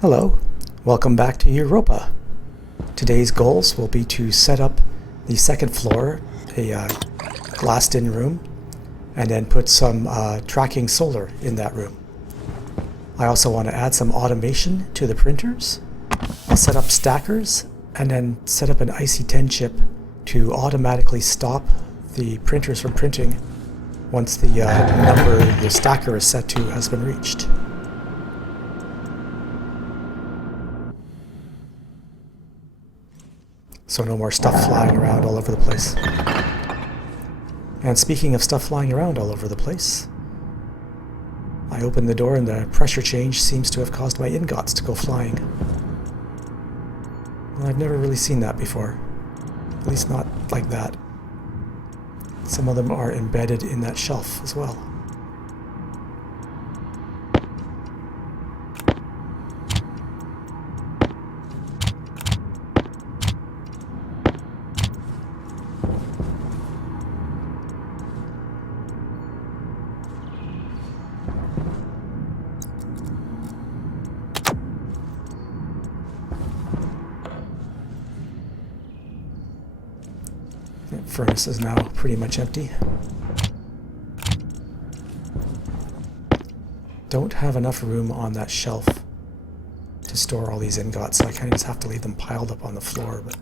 Hello, welcome back to Europa. Today's goals will be to set up the second floor, a glassed-in room, and then put some tracking solar in that room. I also want to add some automation to the printers. I'll set up stackers and then set up an IC10 chip to automatically stop the printers from printing once the number the stacker is set to has been reached. So no more stuff flying around all over the place. And speaking of stuff flying around all over the place, I opened the door and the pressure change seems to have caused my ingots to go flying. Well, I've never really seen that before. At least not like that. Some of them are embedded in that shelf as well. The furnace is now pretty much empty. Don't have enough room on that shelf to store all these ingots, so I kind of just have to leave them piled up on the floor, but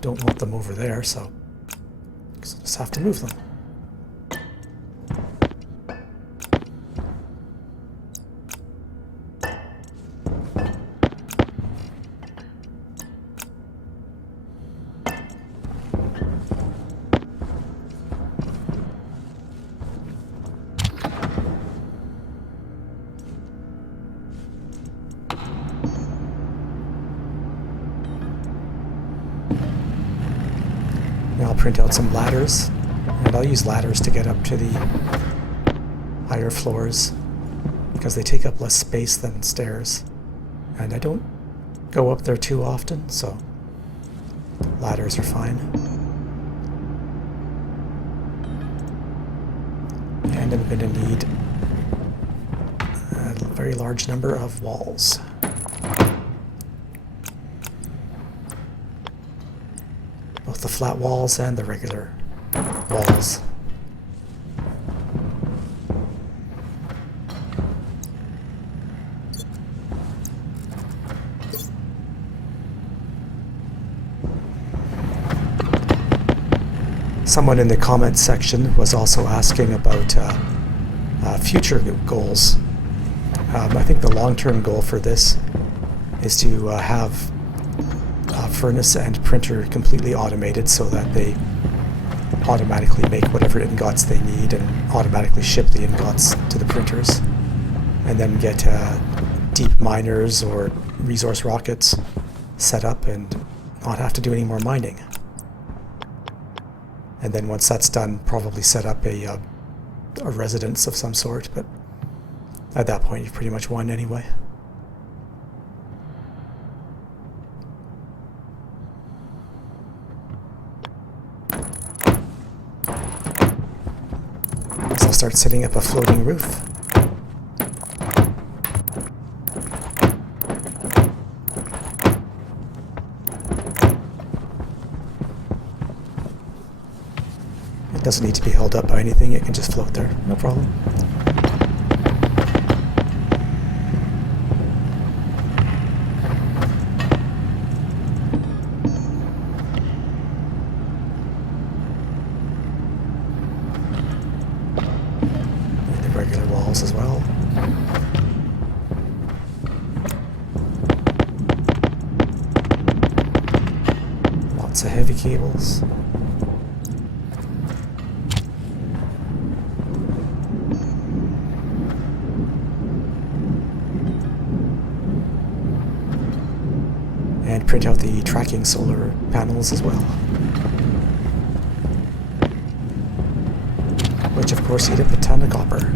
don't want them over there, so just have to move them. I'll print out some ladders, and I'll use ladders to get up to the higher floors because they take up less space than stairs, and I don't go up there too often, so ladders are fine. And I'm going to need a very large number of walls. Both the flat walls and the regular walls. Someone in the comments section was also asking about future goals. I think the long-term goal for this is to have furnace and printer completely automated so that they automatically make whatever ingots they need and automatically ship the ingots to the printers, and then get deep miners or resource rockets set up and not have to do any more mining. And then once that's done, probably set up a residence of some sort, but at that point you've pretty much won anyway. So I'll start setting up a floating roof. It doesn't need to be held up by anything, it can just float there, no problem. Regular walls as well. Lots of heavy cables. And print out the tracking solar panels as well, which of course eat up a ton of copper.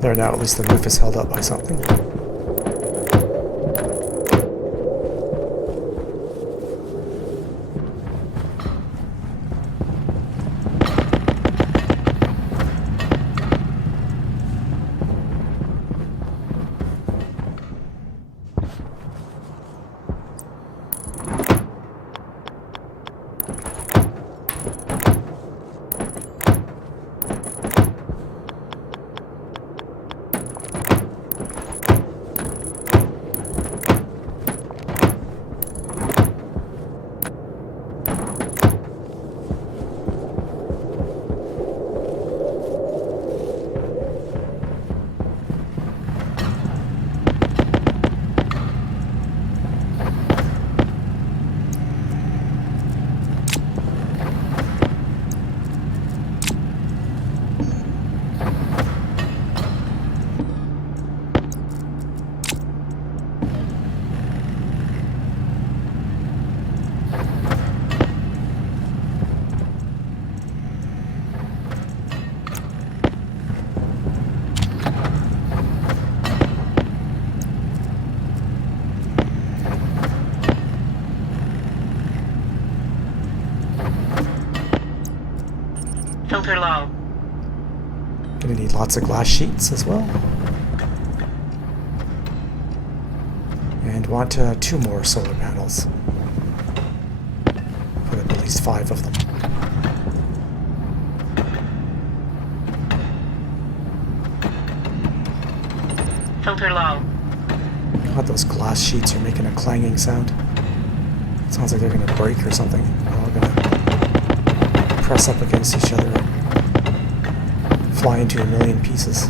There now, at least the roof is held up by something. Filter low. Gonna need lots of glass sheets as well. And want 2 more solar panels. Put up at least 5 of them. Filter low. God, those glass sheets are making a clanging sound. Sounds like they're gonna break or something. They're all gonna press up against each other and fly into a million pieces.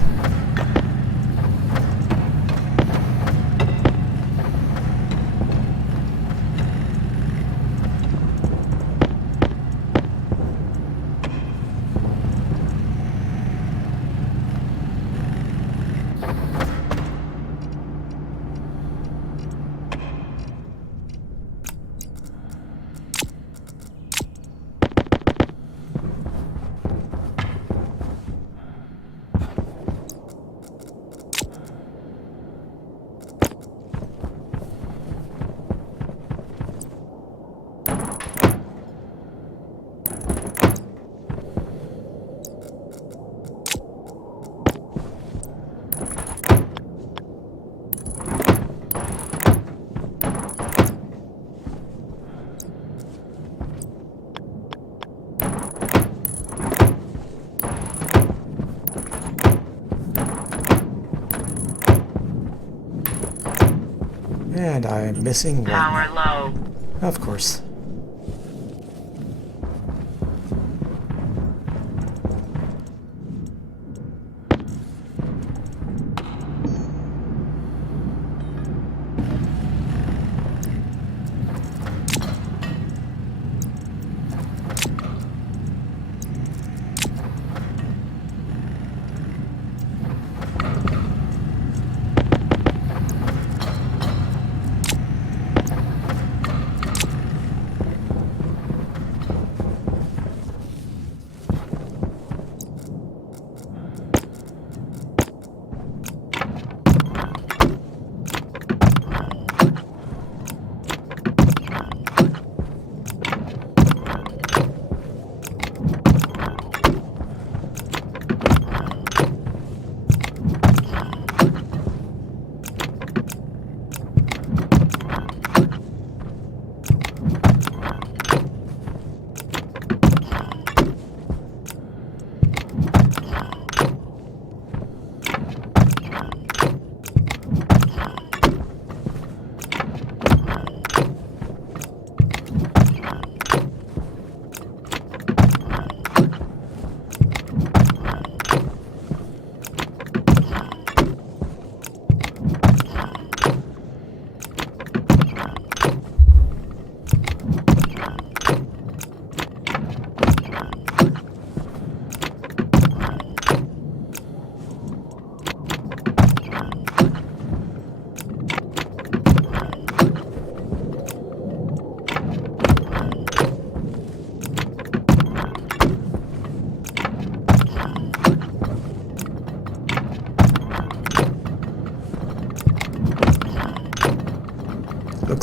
And I'm missing one. Power low. Of course.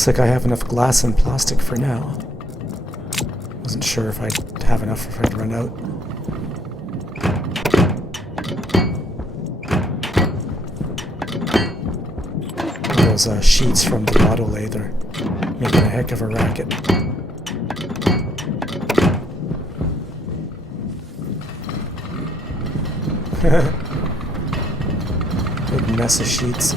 Looks like I have enough glass and plastic for now. Wasn't sure if I'd have enough or if I'd run out. Those sheets from the auto lathe are making a heck of a racket. Big mess of sheets.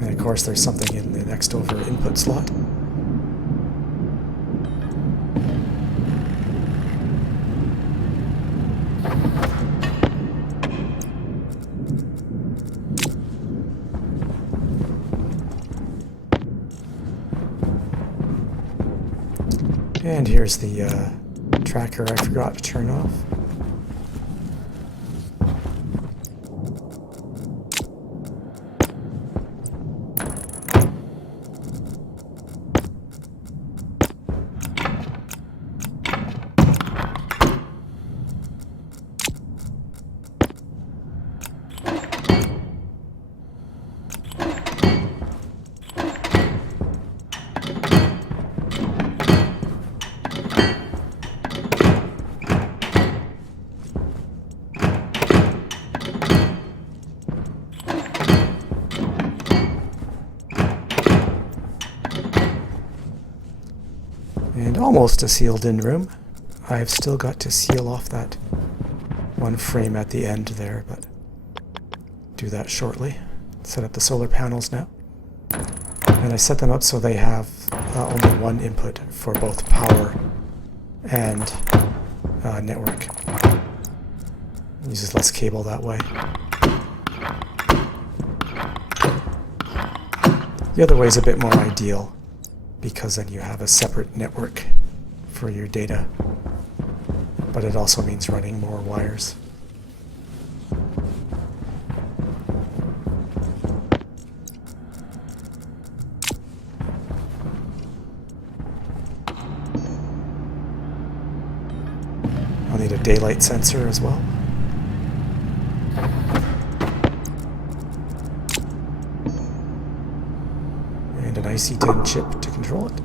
And of course there's something in the next over input slot. And here's the tracker I forgot to turn off. And almost a sealed-in room. I've still got to seal off that one frame at the end there, but do that shortly. Set up the solar panels now. And I set them up so they have only one input for both power and network. Uses less cable that way. The other way is a bit more ideal, because then you have a separate network for your data, but it also means running more wires. I'll need a daylight sensor as well. And an IC10 chip to control it.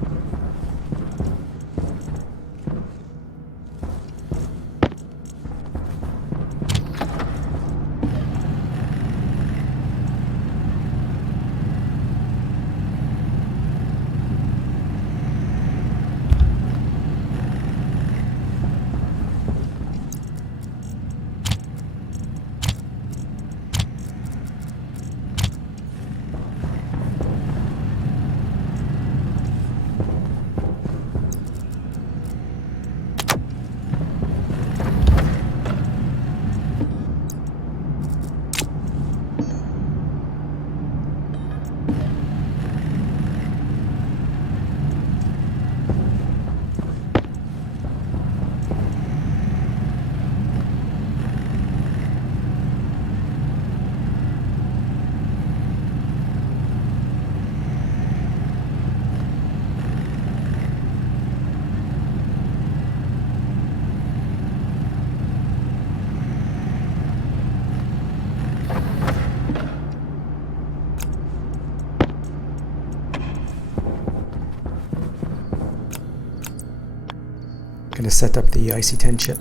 Going to set up the IC10 chip.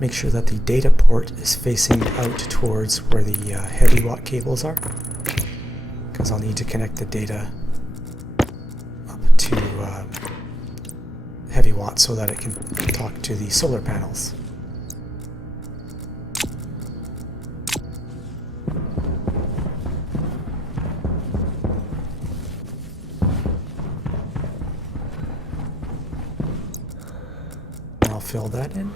Make sure that the data port is facing out towards where the heavy watt cables are, because I'll need to connect the data up to heavy watt so that it can talk to the solar panels. I'll fill that in.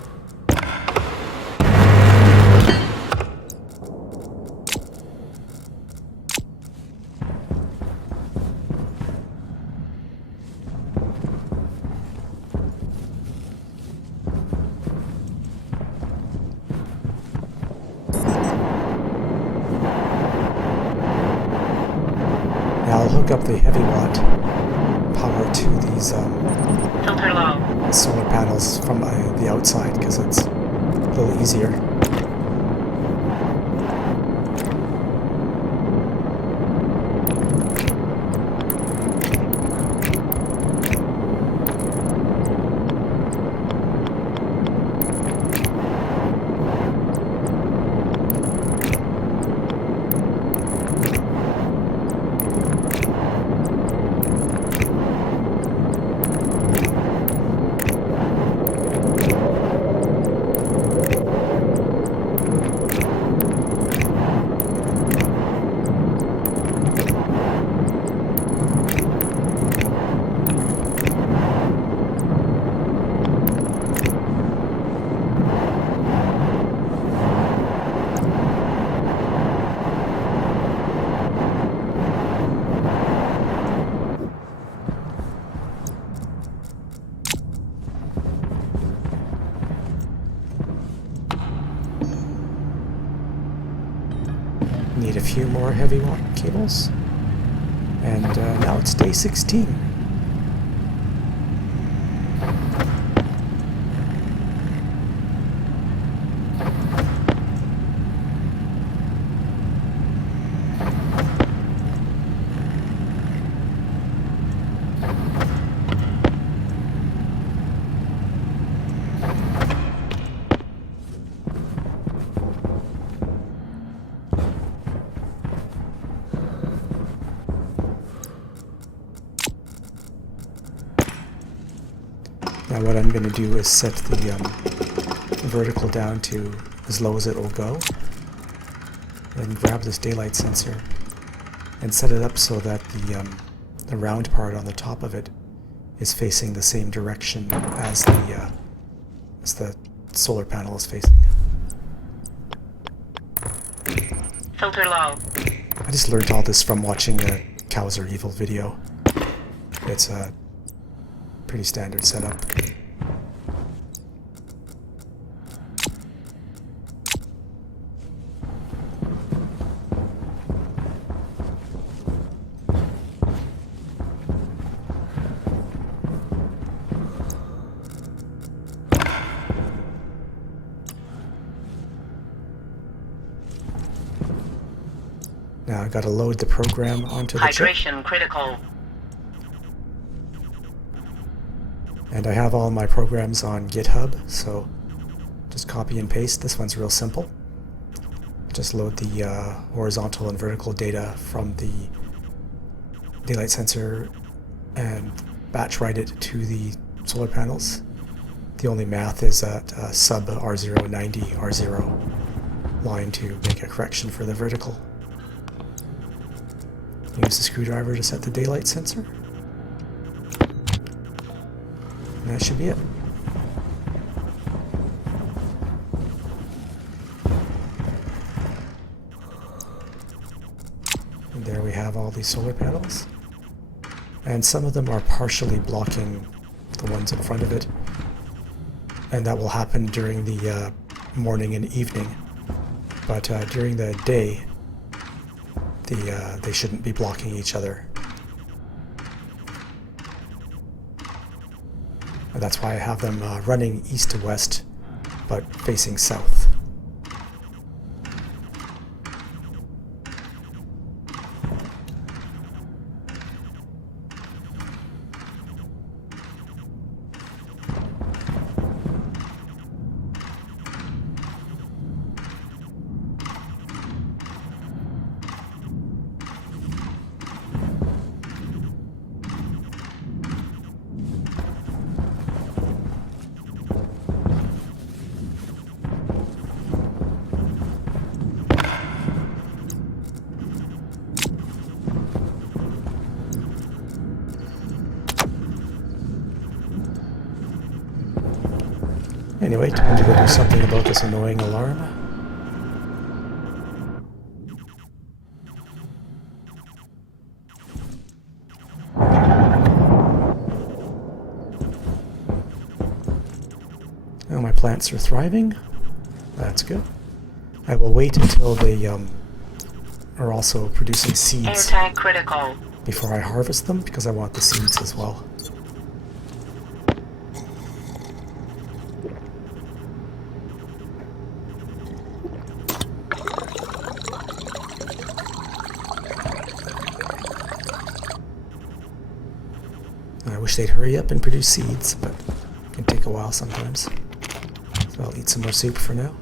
Now I'll hook up the heavy watt to these Filter low. solar panels from the outside because it's a little easier. Need a few more heavy water cables. And now it's day 16. Now what I'm going to do is set the vertical down to as low as it will go. Then grab this daylight sensor and set it up so that the round part on the top of it is facing the same direction as the solar panel is facing. Filter low. I just learned all this from watching a Cows Are Evil video. It's a pretty standard setup. Now I've got to load the program onto the chip. Hydration critical. And I have all my programs on GitHub, so just copy and paste. This one's real simple. Just load the horizontal and vertical data from the daylight sensor and batch write it to the solar panels. The only math is at sub R090 R0 line to make a correction for the vertical. Use the screwdriver to set the daylight sensor. And that should be it. And there we have all these solar panels. And some of them are partially blocking the ones in front of it. And that will happen during the morning and evening. But during the day, they shouldn't be blocking each other. And that's why I have them running east to west, but facing south. Anyway, time to go do something about this annoying alarm. Now my plants are thriving. That's good. I will wait until they are also producing seeds Air tag critical. before I harvest them, because I want the seeds as well. wish they'd hurry up and produce seeds, but it can take a while sometimes. So I'll eat some more soup for now.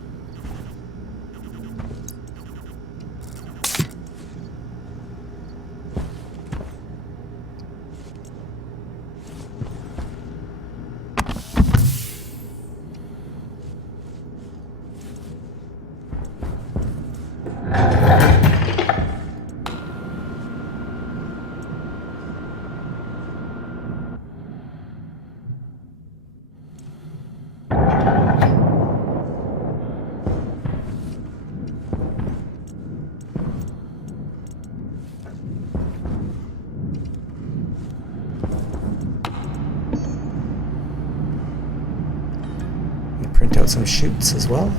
Print out some chutes as well.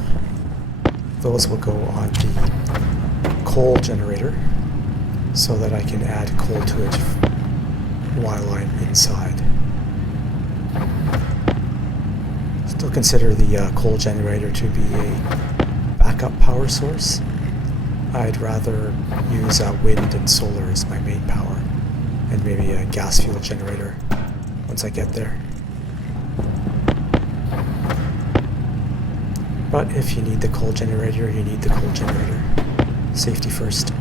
Those will go on the coal generator so that I can add coal to it while I'm inside. Still consider the coal generator to be a backup power source. I'd rather use wind and solar as my main power, and maybe a gas fuel generator once I get there. But if you need the coal generator, you need the coal generator. Safety first.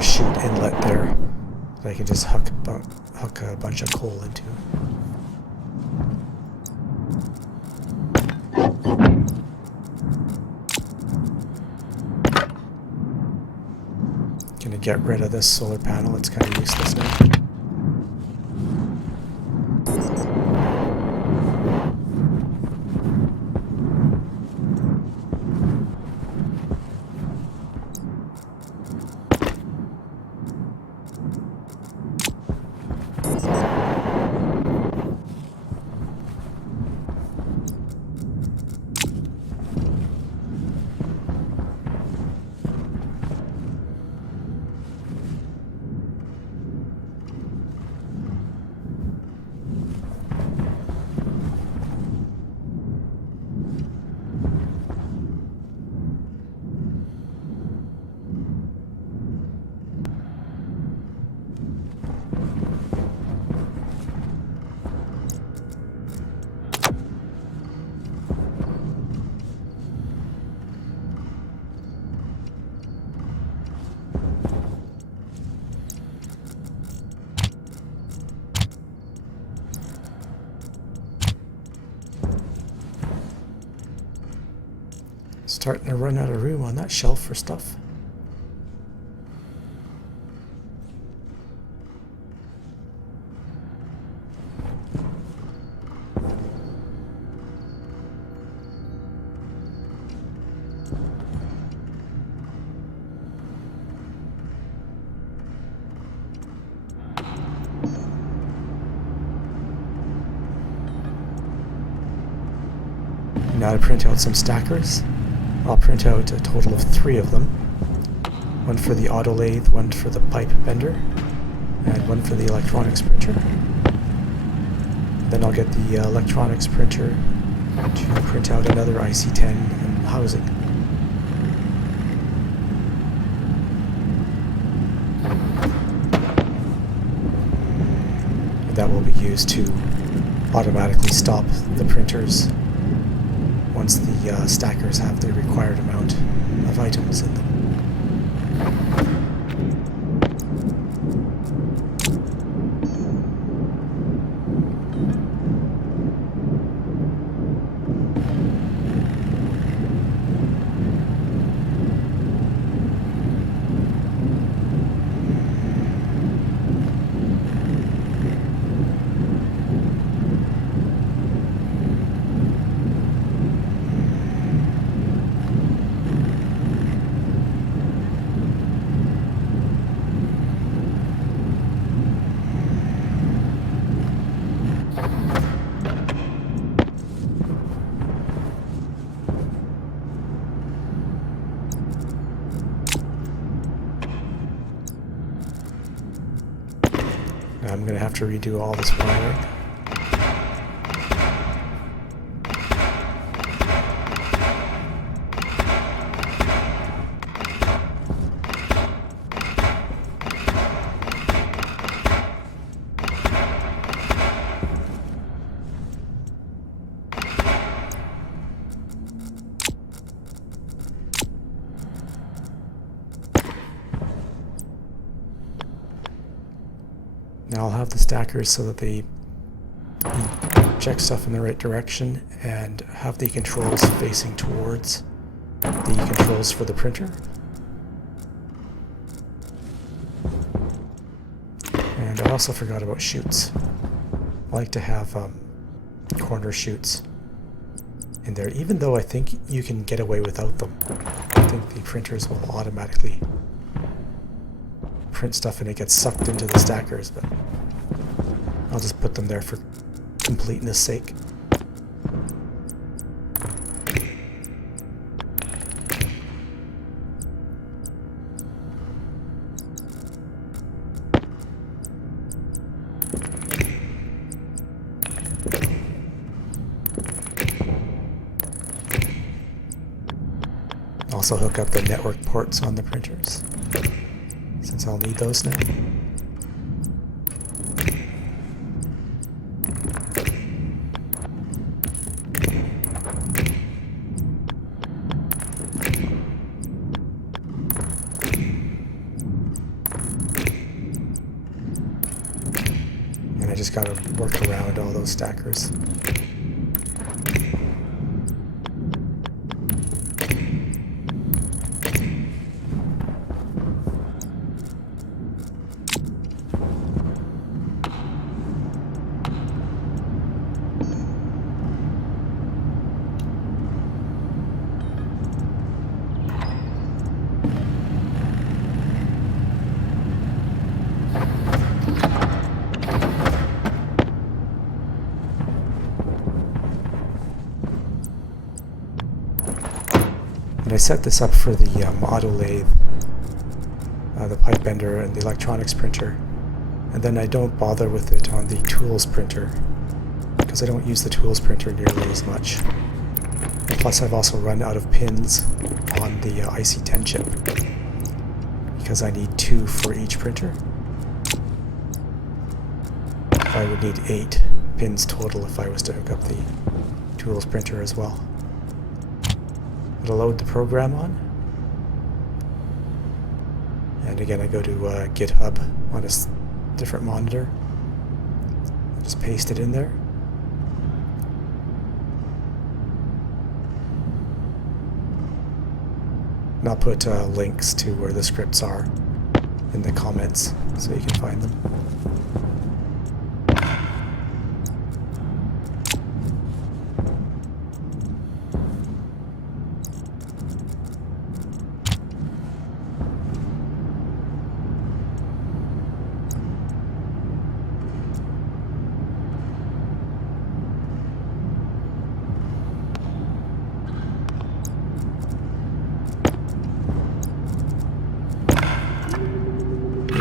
Chute inlet there that I can just hook a bunch of coal into. Gonna get rid of this solar panel, it's kind of useless now. Starting to run out of room on that shelf for stuff. Now to print out some stackers. I'll print out a total of 3 of them. One for the auto lathe, one for the pipe bender, and one for the electronics printer. Then I'll get the electronics printer to print out another IC10 and housing. And that will be used to automatically stop the printers once the stackers have the required amount of items in them. have to redo all this wiring. Now I'll have the stackers so that they project stuff in the right direction and have the controls facing towards the controls for the printer. And I also forgot about chutes. I like to have corner chutes in there, even though I think you can get away without them. I think the printers will automatically print stuff and it gets sucked into the stackers, but I'll just put them there for completeness sake. Also hook up the network ports on the printers, since I'll need those now. And I just gotta work around all those stackers. And I set this up for the auto lathe, the pipe bender, and the electronics printer. And then I don't bother with it on the tools printer, because I don't use the tools printer nearly as much. And plus I've also run out of pins on the IC10 chip, because I need 2 for each printer. I would need 8 pins total if I was to hook up the tools printer as well. It'll load the program on, and again I go to GitHub on a different monitor. I'll just paste it in there. And I'll put links to where the scripts are in the comments so you can find them.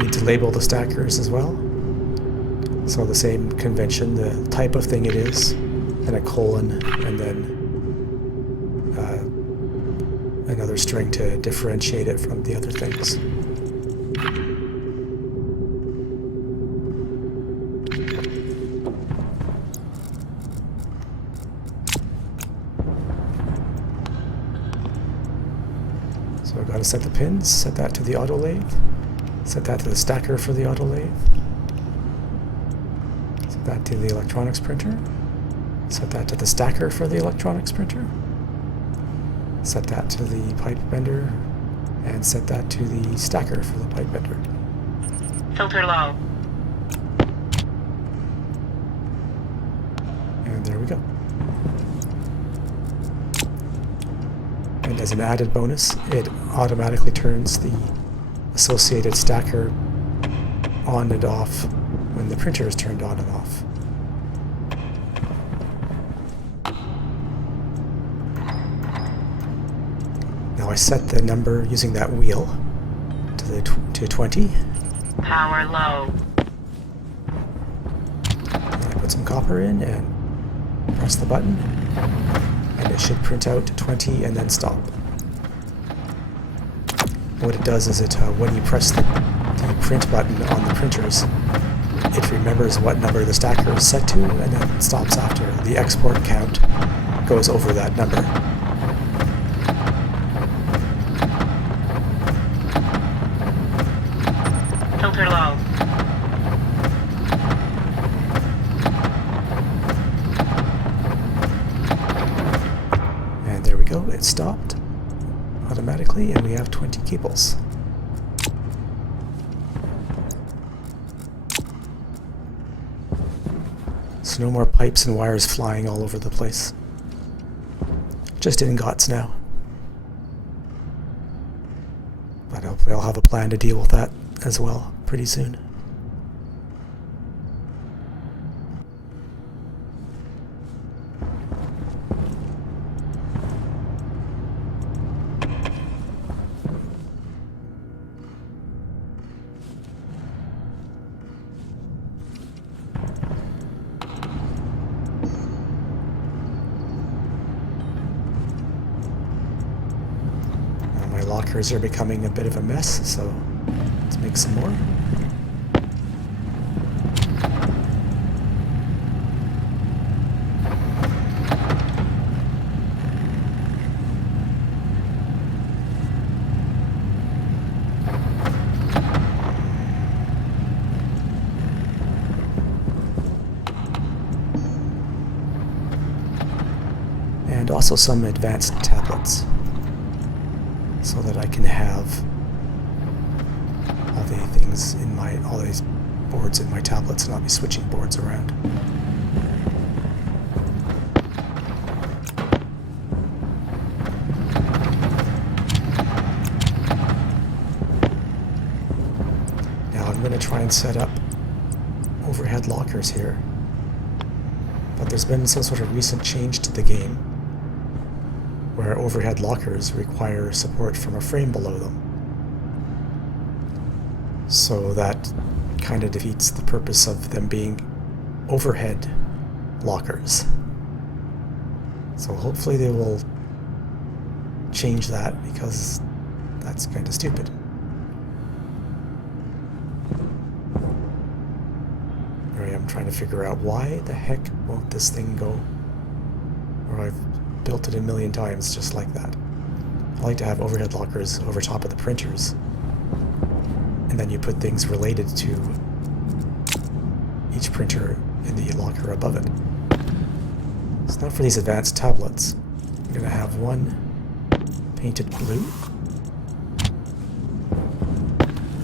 To label the stackers as well. So the same convention, the type of thing it is, and a colon, and then another string to differentiate it from the other things. So I've got to set the pins, set that to the auto lathe. Set that to the stacker for the auto lathe. Set that to the electronics printer. Set that to the stacker for the electronics printer. Set that to the pipe bender. And set that to the stacker for the pipe bender. Filter low. And there we go. And as an added bonus, it automatically turns the associated stacker on and off when the printer is turned on and off. Now I set the number using that wheel to 20. Power low. put some copper in and press the button, and it should print out 20 and then stop. What it does is when you press the print button on the printers, it remembers what number the stacker is set to and then stops after. The export count goes over that number. Filter low. And there we go, it stopped automatically, and we have 20 cables. So no more pipes and wires flying all over the place. Just ingots now. But hopefully I'll have a plan to deal with that as well pretty soon. My lockers are becoming a bit of a mess, so let's make some more. And also some advanced tablets, so that I can have all these boards in my tablets and not be switching boards around. Now I'm going to try and set up overhead lockers here, but there's been some sort of recent change to the game where overhead lockers require support from a frame below them. So that kind of defeats the purpose of them being overhead lockers. So hopefully they will change that, because that's kind of stupid. Here I am trying to figure out why the heck won't this thing go, or I've built it a million times just like that. I like to have overhead lockers over top of the printers, and then you put things related to each printer in the locker above it. So now for these advanced tablets, I'm going to have one painted blue,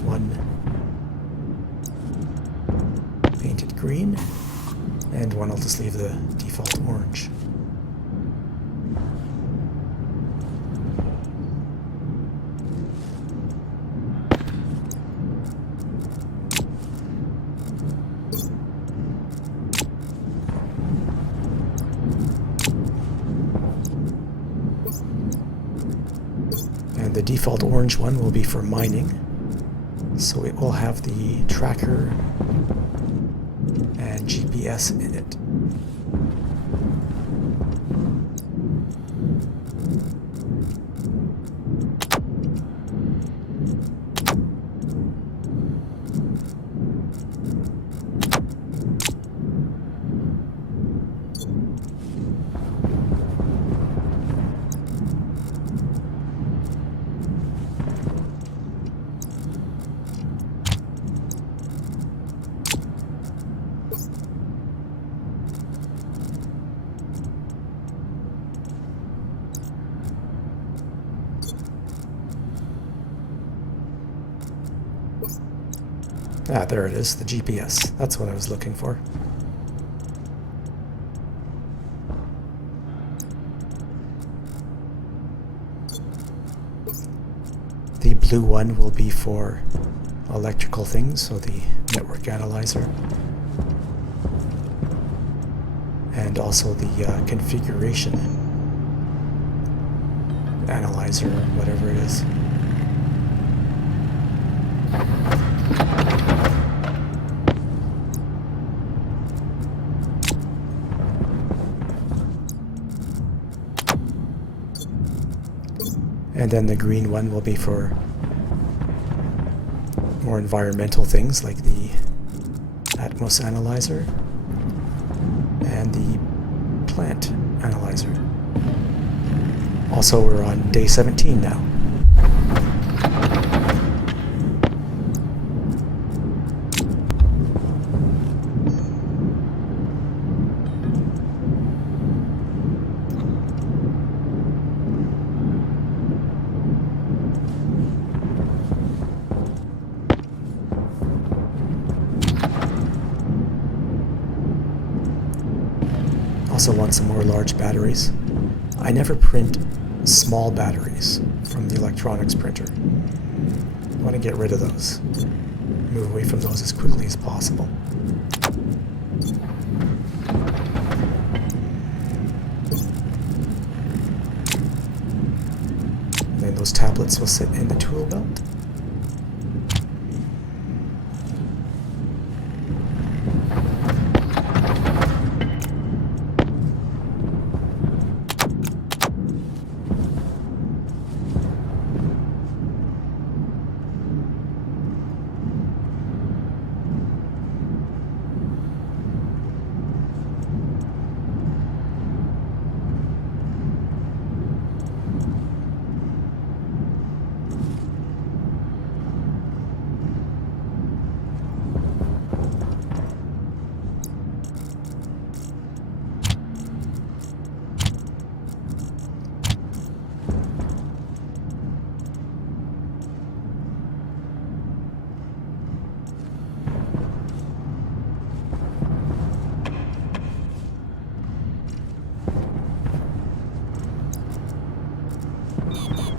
one painted green, and one I'll just leave the default orange. The default orange one will be for mining, so it will have the tracker and GPS in it. Ah, there it is, the GPS. That's what I was looking for. The blue one will be for electrical things, so the network analyzer. And also the configuration analyzer, whatever it is. And then the green one will be for more environmental things like the Atmos analyzer and the plant analyzer. Also, we're on day 17 now. Also want some more large batteries. I never print small batteries from the electronics printer. I want to get rid of those. Move away from those as quickly as possible. And then those tablets will sit in the tool belt.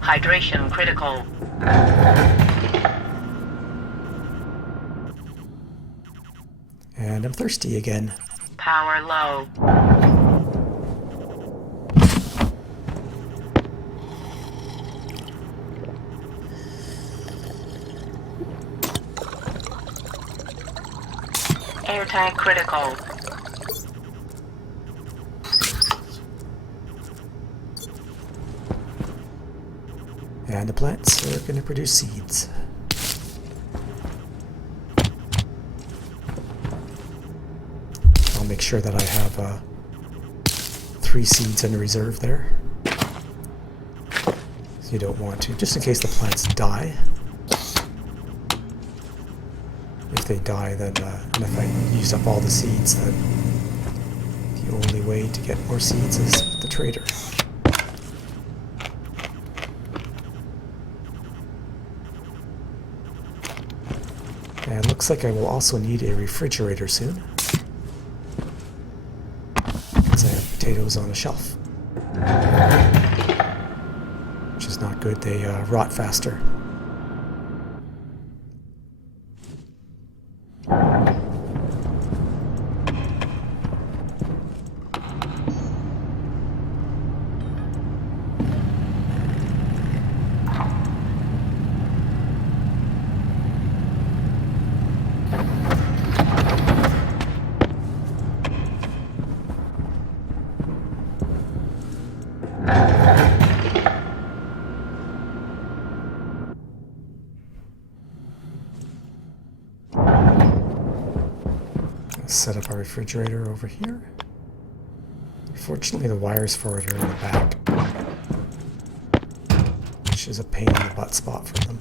Hydration critical. And I'm thirsty again. Power low. Air tank critical. And the plants are going to produce seeds. I'll make sure that I have 3 seeds in reserve there. So you don't want to, just in case the plants die. If they die, then and if I use up all the seeds, then the only way to get more seeds is with the trader. And it looks like I will also need a refrigerator soon, because I have potatoes on a shelf, which is not good. They rot faster. Set up our refrigerator over here. Fortunately, the wires for it are in the back, which is a pain in the butt spot for them.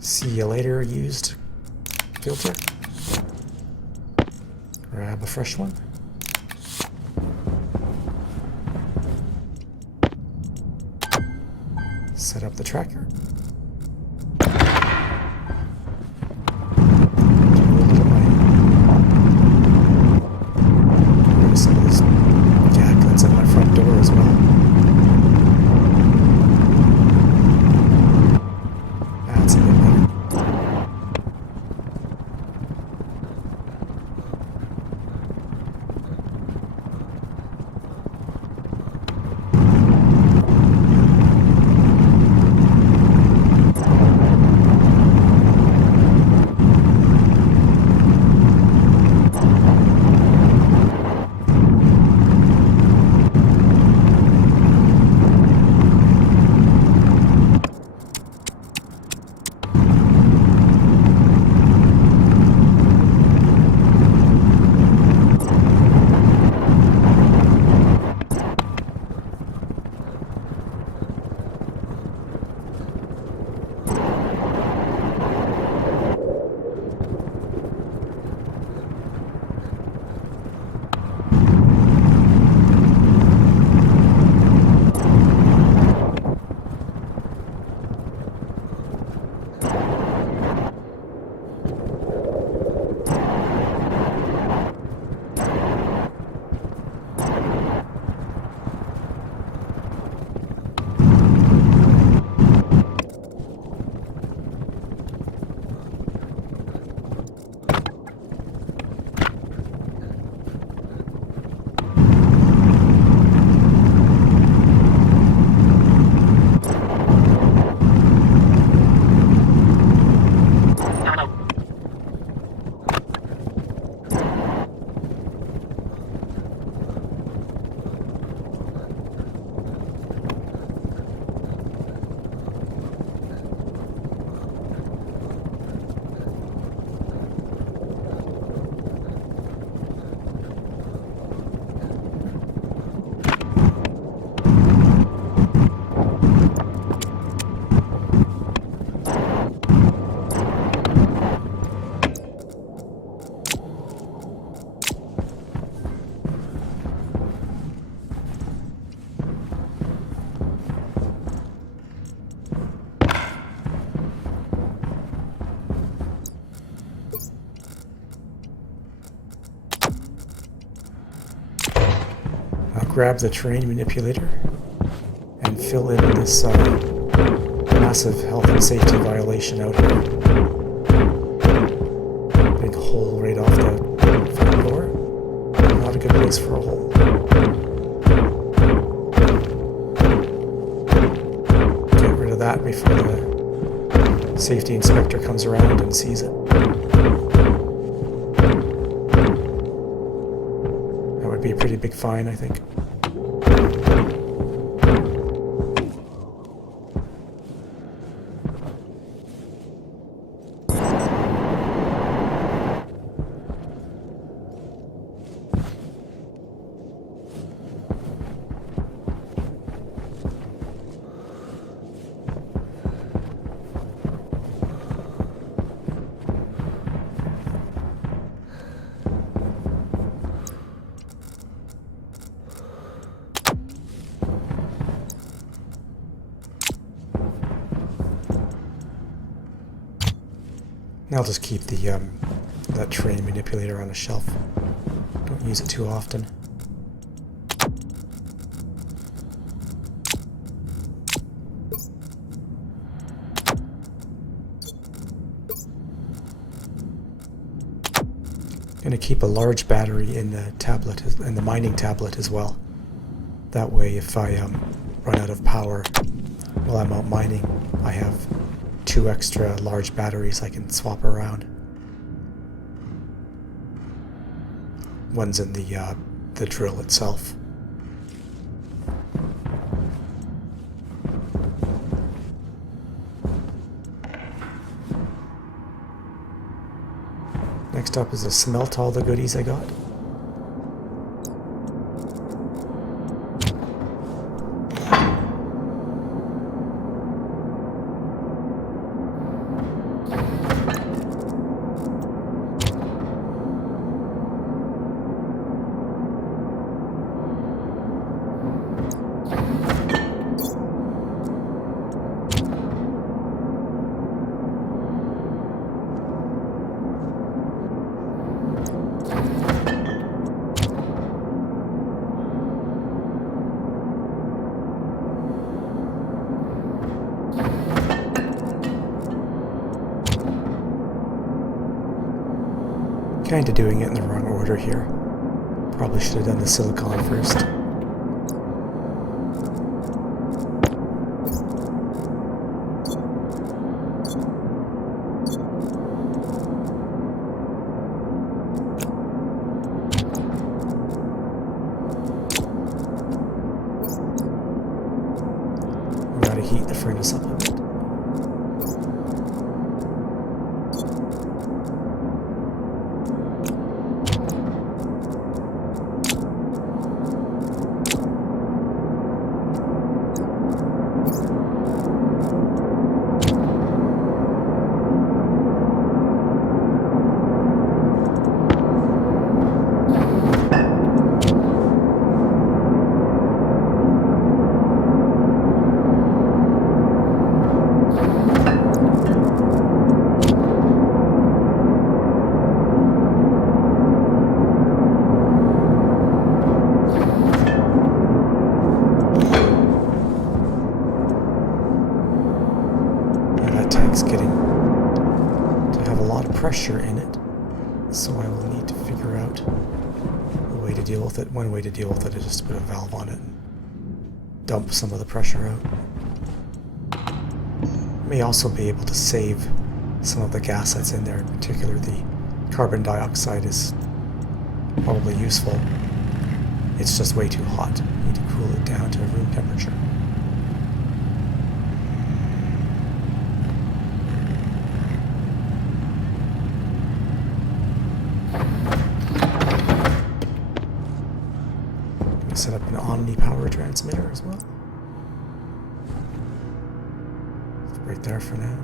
See you later used filter. Grab a fresh one. Set up the tracker. Some of this grab the terrain manipulator and fill in this massive health and safety violation out here. Big hole right off the front door. Not a good place for a hole. Get rid of that before the safety inspector comes around and sees it. That would be a pretty big fine, I think. I'll just keep the that terrain manipulator on a shelf. Don't use it too often. Going to keep a large battery in the tablet, in the mining tablet as well. That way, if I run out of power while I'm out mining, I have 2 extra large batteries I can swap around. One's in the drill itself. Next up is to smelt all the goodies I got. Kind of doing it in the wrong order here. Probably should have done the silicon first. We gotta heat the furnace up a bit. Pressure in it, so I will need to figure out a way to deal with it. One way to deal with it is just to put a valve on it and dump some of the pressure out. May also be able to save some of the gas that's in there. In particular, the carbon dioxide is probably useful. It's just way too hot. You need to cool it down to room temperature. Set up an omni power transmitter as well. It's right there for now.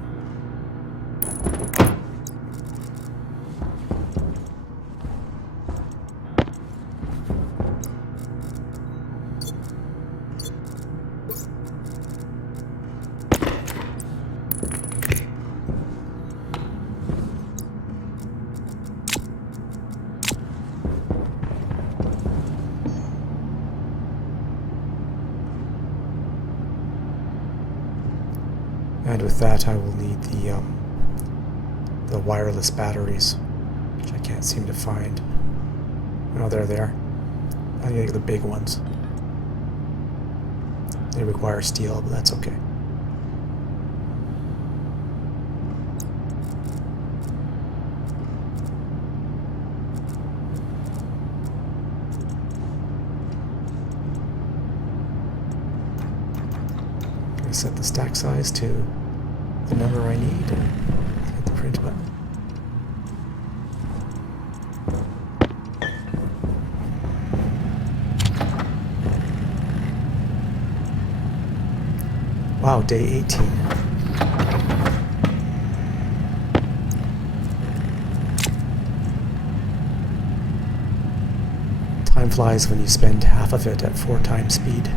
And with that, I will need the wireless batteries, which I can't seem to find. Oh, there they are. I think the big ones. They require steel, but that's okay. Set the stack size to the number I need and hit the print button. Wow, day 18. Time flies when you spend half of it at 4 times speed.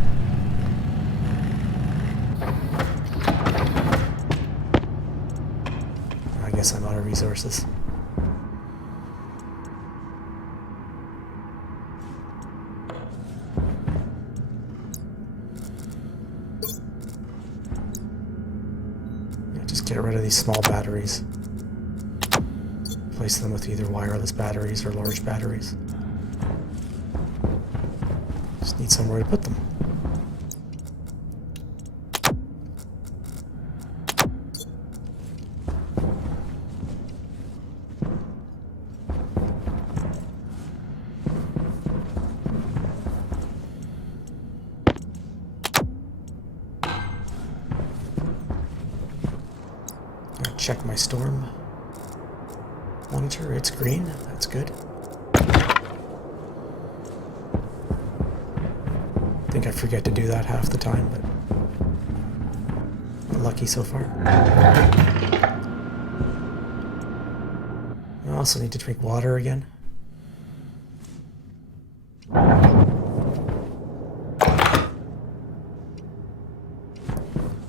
I guess I'm out of resources. Just get rid of these small batteries. Replace them with either wireless batteries or large batteries. Just need somewhere to put them. Check my storm monitor. It's green. That's good. I think I forget to do that half the time, but I'm lucky so far. I also need to drink water again.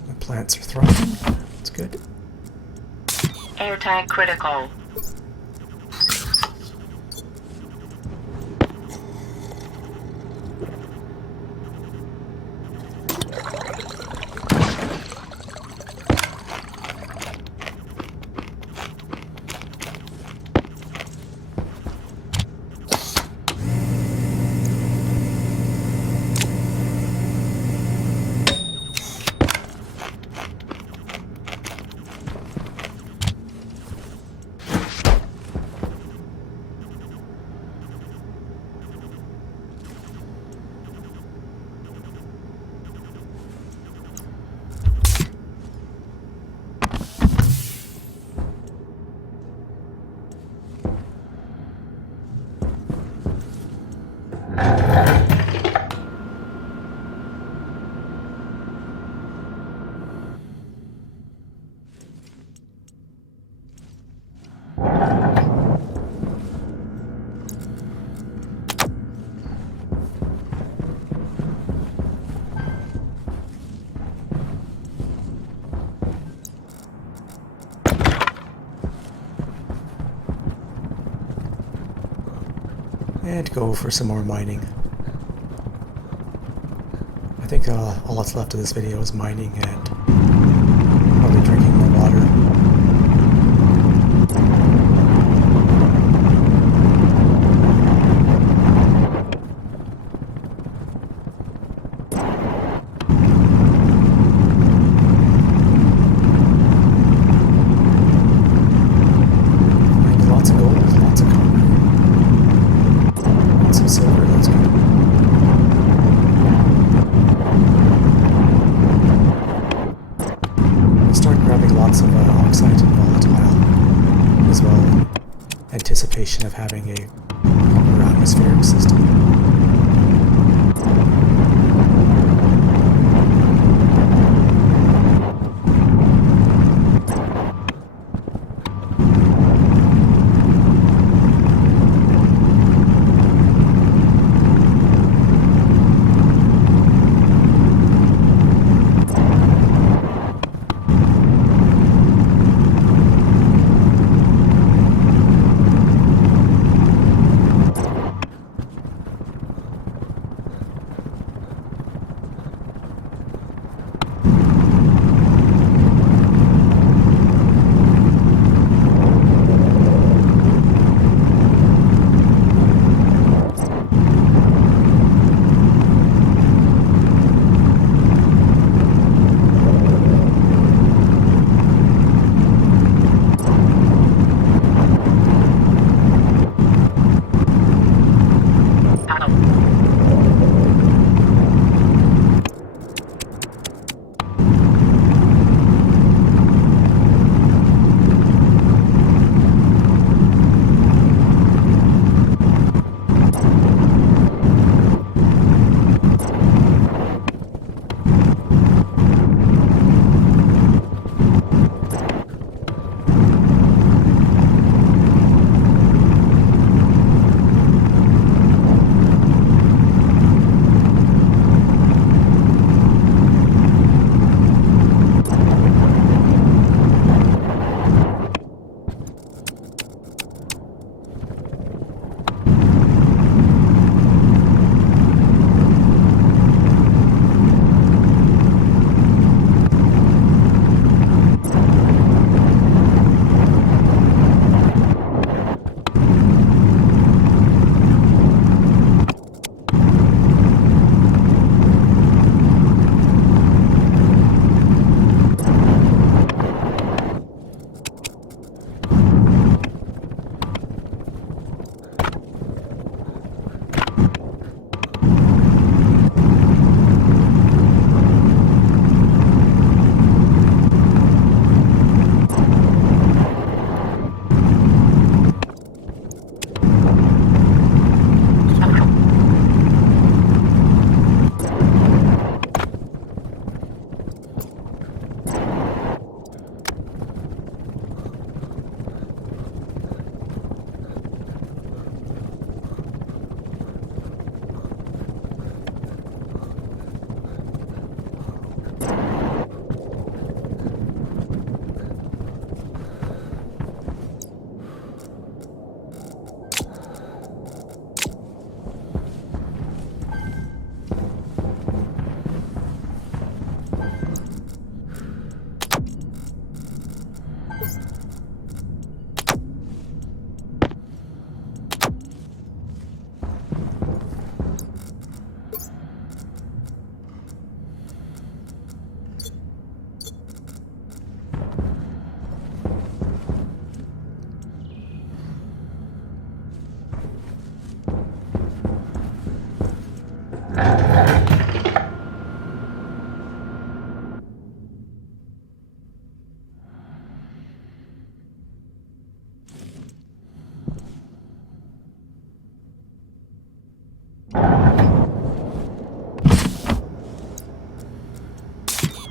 The plants are thriving. That's good. Air tank critical. And go for some more mining. I think all that's left of this video is mining and probably drinking more water. Lots of gold, lots of copper. Some silver, that's good. I'll start grabbing lots of oxide and volatile as well in anticipation of having a proper atmospheric system.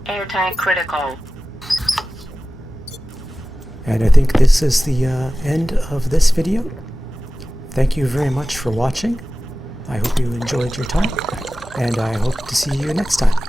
Airtight critical. And I think this is the end of this video. Thank you very much for watching. I hope you enjoyed your time, and I hope to see you next time.